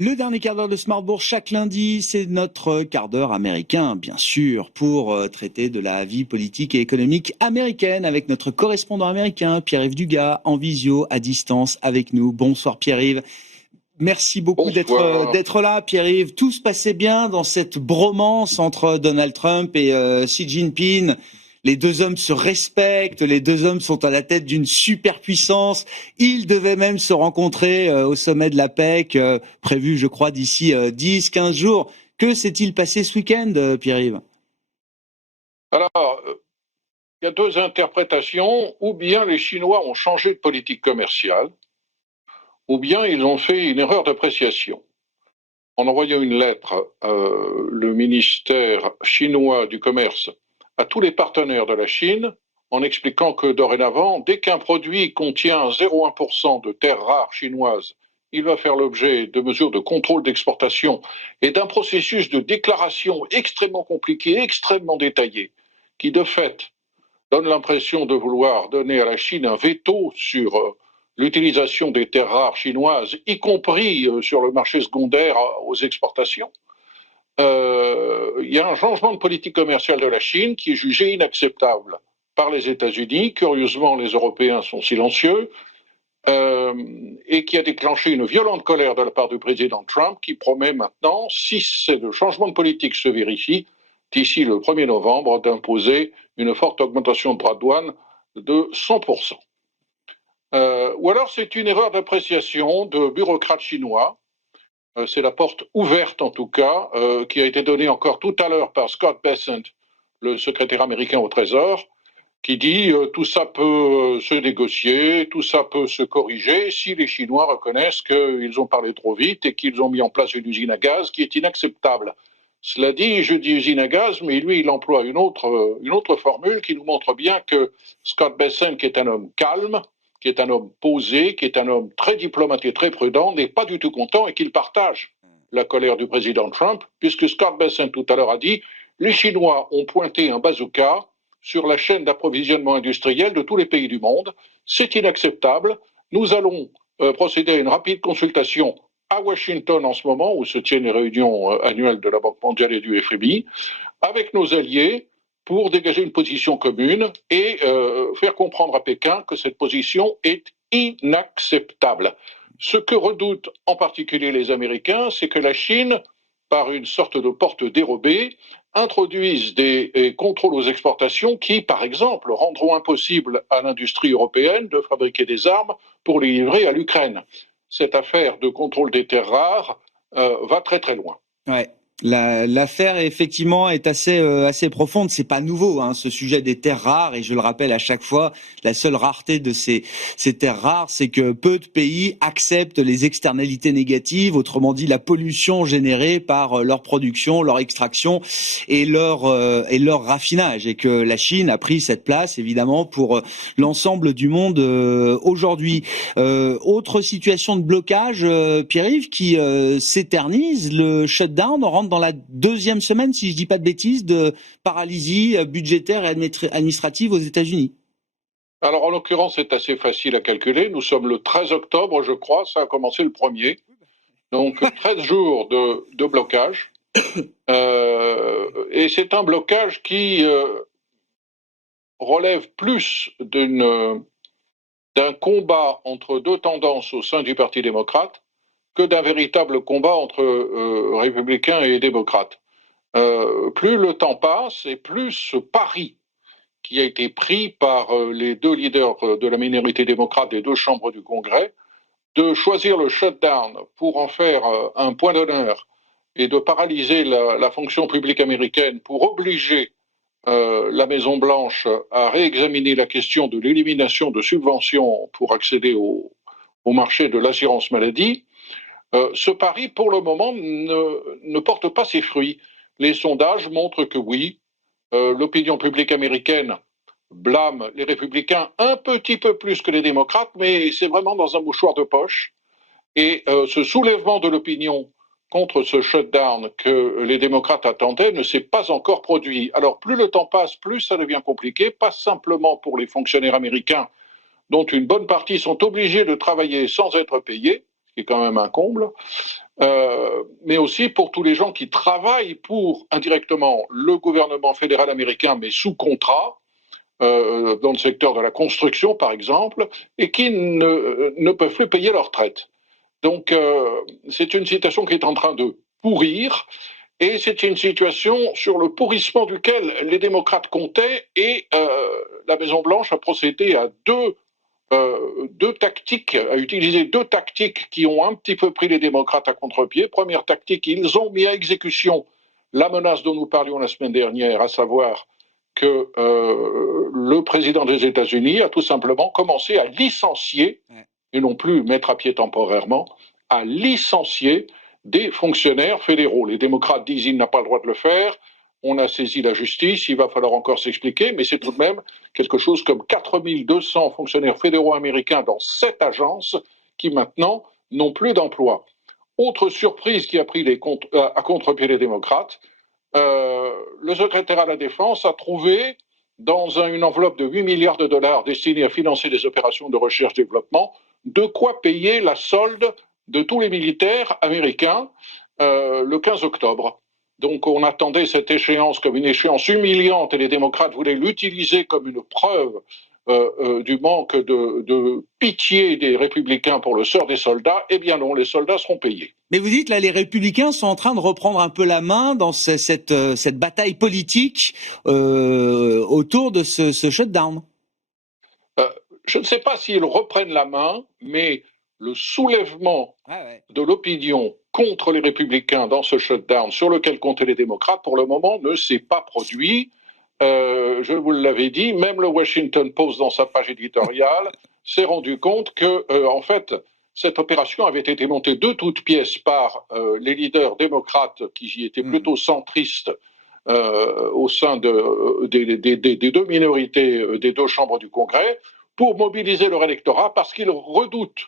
Le dernier quart d'heure de Smartbourg chaque lundi, c'est notre quart d'heure américain, bien sûr, pour traiter de la vie politique et économique américaine avec notre correspondant américain, Pierre-Yves Dugas, en visio, à distance, avec nous. Bonsoir Pierre-Yves. Merci beaucoup Bonsoir. d'être là, Pierre-Yves. Tout se passait bien dans cette bromance entre Donald Trump et Xi Jinping. Les deux hommes se respectent, les deux hommes sont à la tête d'une superpuissance. Ils devaient même se rencontrer au sommet de la PEC, prévu, je crois, d'ici 10-15 jours. Que s'est-il passé ce week-end, Pierre-Yves? Alors, il y a deux interprétations. Ou bien les Chinois ont changé de politique commerciale, ou bien ils ont fait une erreur d'appréciation. En envoyant une lettre, le ministère chinois du commerce à tous les partenaires de la Chine, en expliquant que dorénavant, dès qu'un produit contient 0,1% de terres rares chinoises, il va faire l'objet de mesures de contrôle d'exportation et d'un processus de déclaration extrêmement compliqué, extrêmement détaillé, qui de fait donne l'impression de vouloir donner à la Chine un veto sur l'utilisation des terres rares chinoises, y compris sur le marché secondaire aux exportations. Il y a un changement de politique commerciale de la Chine qui est jugé inacceptable par les États-Unis. Curieusement, les Européens sont silencieux. Et qui a déclenché une violente colère de la part du président Trump qui promet maintenant, si le changement de politique se vérifie, d'ici le 1er novembre, d'imposer une forte augmentation de droits de douane de 100%. Ou alors c'est une erreur d'appréciation de bureaucrates chinois. C'est la porte ouverte en tout cas, qui a été donnée encore tout à l'heure par Scott Bessent, le secrétaire américain au Trésor, qui dit tout ça peut se négocier, tout ça peut se corriger si les Chinois reconnaissent qu'ils ont parlé trop vite et qu'ils ont mis en place une usine à gaz qui est inacceptable. Cela dit, je dis usine à gaz, mais lui, il emploie une autre formule qui nous montre bien que Scott Bessent, qui est un homme calme, qui est un homme posé, qui est un homme très diplomate et très prudent, n'est pas du tout content et qu'il partage la colère du président Trump, puisque Scott Bessent tout à l'heure a dit les Chinois ont pointé un bazooka sur la chaîne d'approvisionnement industriel de tous les pays du monde. C'est inacceptable. Nous allons procéder à une rapide consultation à Washington en ce moment, où se tiennent les réunions annuelles de la Banque mondiale et du FMI, avec nos alliés pour dégager une position commune et faire comprendre à Pékin que cette position est inacceptable. Ce que redoutent en particulier les Américains, c'est que la Chine, par une sorte de porte dérobée, introduisent des contrôles aux exportations qui, par exemple, rendront impossible à l'industrie européenne de fabriquer des armes pour les livrer à l'Ukraine. Cette affaire de contrôle des terres rares va très très loin. Ouais. L'affaire effectivement est assez profonde. C'est pas nouveau, hein, ce sujet des terres rares. Et je le rappelle à chaque fois, la seule rareté de ces terres rares, c'est que peu de pays acceptent les externalités négatives, autrement dit la pollution générée par leur production, leur extraction et leur raffinage. Et que la Chine a pris cette place évidemment pour l'ensemble du monde aujourd'hui. Autre situation de blocage, Pierre-Yves, qui s'éternise. Le shutdown, on rentre dans la deuxième semaine, si je dis pas de bêtises, de paralysie budgétaire et administrative aux États-Unis. Alors, en l'occurrence, c'est assez facile à calculer. Nous sommes le 13 octobre, je crois. Ça a commencé le 1er. Donc, 13 jours de blocage. Et c'est un blocage qui relève plus d'un combat entre deux tendances au sein du Parti démocrate que d'un véritable combat entre républicains et démocrates. Plus le temps passe et plus ce pari qui a été pris par les deux leaders de la minorité démocrate des deux chambres du Congrès, de choisir le shutdown pour en faire un point d'honneur et de paralyser la fonction publique américaine pour obliger la Maison-Blanche à réexaminer la question de l'élimination de subventions pour accéder au marché de l'assurance maladie, ce pari, pour le moment, ne porte pas ses fruits. Les sondages montrent que oui, l'opinion publique américaine blâme les républicains un petit peu plus que les démocrates, mais c'est vraiment dans un mouchoir de poche. Et ce soulèvement de l'opinion contre ce shutdown que les démocrates attendaient ne s'est pas encore produit. Alors plus le temps passe, plus ça devient compliqué, pas simplement pour les fonctionnaires américains, dont une bonne partie sont obligés de travailler sans être payés, qui est quand même un comble, mais aussi pour tous les gens qui travaillent pour, indirectement, le gouvernement fédéral américain, mais sous contrat, dans le secteur de la construction, par exemple, et qui ne peuvent plus payer leur retraite. Donc, c'est une situation qui est en train de pourrir, et c'est une situation sur le pourrissement duquel les démocrates comptaient, et la Maison-Blanche a procédé à deux tactiques, a utilisé deux tactiques qui ont un petit peu pris les démocrates à contre-pied. Première tactique, ils ont mis à exécution la menace dont nous parlions la semaine dernière, à savoir que le président des États-Unis a tout simplement commencé à licencier, et non plus mettre à pied temporairement, à licencier des fonctionnaires fédéraux. Les démocrates disent qu'il n'a pas le droit de le faire, on a saisi la justice, il va falloir encore s'expliquer, mais c'est tout de même quelque chose comme 4200 fonctionnaires fédéraux américains dans 7 agences qui maintenant n'ont plus d'emploi. Autre surprise qui a pris à contre-pied les démocrates, le secrétaire à la Défense a trouvé dans une enveloppe de 8 milliards de dollars destinée à financer des opérations de recherche-développement, de quoi payer la solde de tous les militaires américains le 15 octobre. Donc on attendait cette échéance comme une échéance humiliante et les démocrates voulaient l'utiliser comme une preuve du manque de pitié des républicains pour le sort des soldats. Eh bien non, les soldats seront payés. Mais vous dites là, les républicains sont en train de reprendre un peu la main dans cette bataille politique autour de ce shutdown. Je ne sais pas s'ils reprennent la main, mais le soulèvement de l'opinion contre les républicains dans ce shutdown sur lequel comptaient les démocrates, pour le moment, ne s'est pas produit. Je vous l'avais dit, même le Washington Post, dans sa page éditoriale, s'est rendu compte que, en fait, cette opération avait été montée de toutes pièces par les leaders démocrates qui y étaient plutôt centristes au sein des deux minorités des deux chambres du Congrès, pour mobiliser leur électorat, parce qu'ils redoutent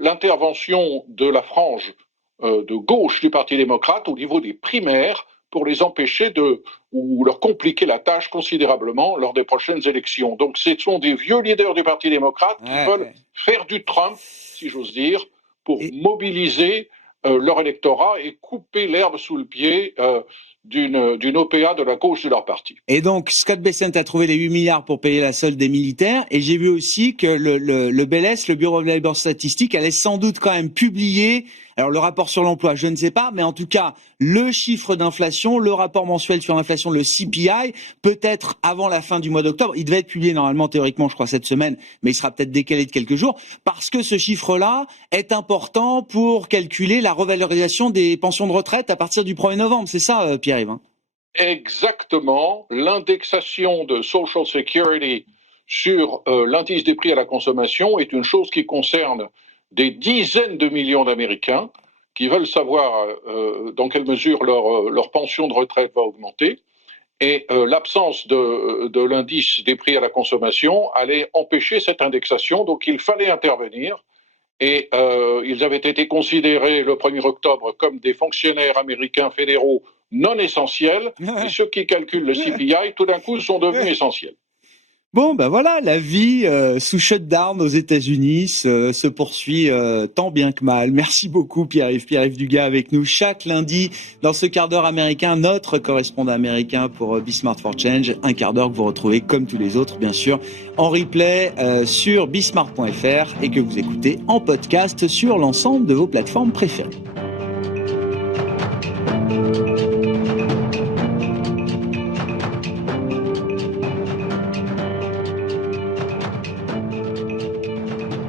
l'intervention de la frange de gauche du Parti démocrate au niveau des primaires pour les empêcher ou leur compliquer la tâche considérablement lors des prochaines élections. Donc ce sont des vieux leaders du Parti démocrate qui veulent faire du Trump, si j'ose dire, pour mobiliser leur électorat et couper l'herbe sous le pied d'une OPA de la gauche de leur parti. Et donc, Scott Bessent a trouvé les 8 milliards pour payer la solde des militaires. Et j'ai vu aussi que le BLS, le Bureau de Labor Statistique, allait sans doute quand même publier, alors le rapport sur l'emploi, je ne sais pas, mais en tout cas, le chiffre d'inflation, le rapport mensuel sur l'inflation, le CPI, peut-être avant la fin du mois d'octobre. Il devait être publié normalement, théoriquement, je crois, cette semaine, mais il sera peut-être décalé de quelques jours, parce que ce chiffre-là est important pour calculer la revalorisation des pensions de retraite à partir du 1er novembre. C'est ça, Pierre-Yves? Exactement. L'indexation de Social Security sur l'indice des prix à la consommation est une chose qui concerne des dizaines de millions d'Américains qui veulent savoir dans quelle mesure leur pension de retraite va augmenter. Et l'absence de l'indice des prix à la consommation allait empêcher cette indexation, donc il fallait intervenir. Et ils avaient été considérés le 1er octobre comme des fonctionnaires américains fédéraux non essentiels, et ceux qui calculent le CPI, tout d'un coup, sont devenus essentiels. Bon, ben voilà, la vie sous shutdown aux États-Unis se poursuit tant bien que mal. Merci beaucoup Pierre-Yves Dugas avec nous chaque lundi dans ce quart d'heure américain, notre correspondant américain pour Be Smart for Change. Un quart d'heure que vous retrouvez comme tous les autres, bien sûr, en replay sur besmart.fr et que vous écoutez en podcast sur l'ensemble de vos plateformes préférées.